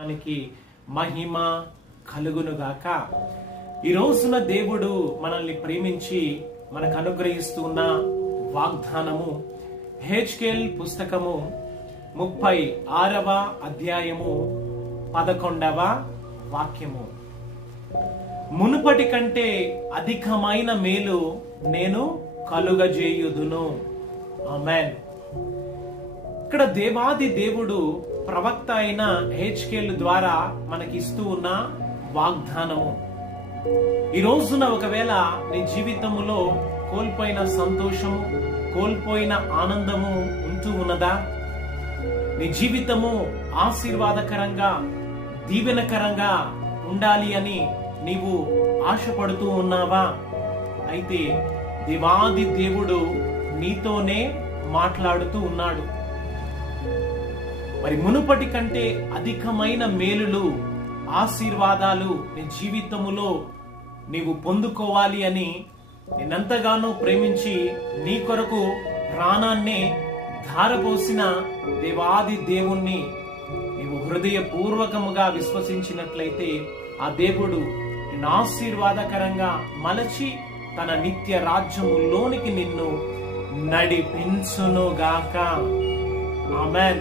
దానికి మహిమ కలుగునుగాక. ఈ రోజున దేవుడు మనల్ని ప్రేమించి మనకు అనుగ్రహిస్తున్న వాగ్దానము హెచ్కేల్ పుస్తకము ముప్పై ఆరవ అధ్యాయము పదకొండవ వాక్యము. మునుపటి కంటే అధికమైన మేలు నేను కలుగజేయుదును. ఆమెన్. ఇక్కడ దేవాది దేవుడు ప్రవక్త అయిన హెచ్కేల్ ద్వారా మనకి ఇస్తూ ఉన్న వాగ్దానము. ఈ రోజున ఒకవేళ నీ జీవితములో కోల్పోయిన సంతోషము కోల్పోయిన ఆనందము ఉంటూ ఉన్నదా? నీ జీవితము ఆశీర్వాదకరంగా దీవెనకరంగా ఉండాలి అని నీవు ఆశపడుతూ ఉన్నావా? అయితే దేవాది దేవుడు నీతోనే మాట్లాడుతూ ఉన్నాడు. మరి మునుపటి కంటే అధికమైన మేలులు ఆశీర్వాదాలు నీ జీవితములో నీవు పొందుకోవాలి అని నిన్నంతగానో ప్రేమించి నీ కొరకు ప్రాణాన్ని ధారపోసిన దేవాది దేవుణ్ణి నీవు హృదయపూర్వకముగా విశ్వసించినట్లయితే ఆ దేవుడు నిన్ను ఆశీర్వాదకరంగా మలచి తన నిత్య రాజ్యములోనికి నిన్ను నడిపించునుగాక. ఆమెన్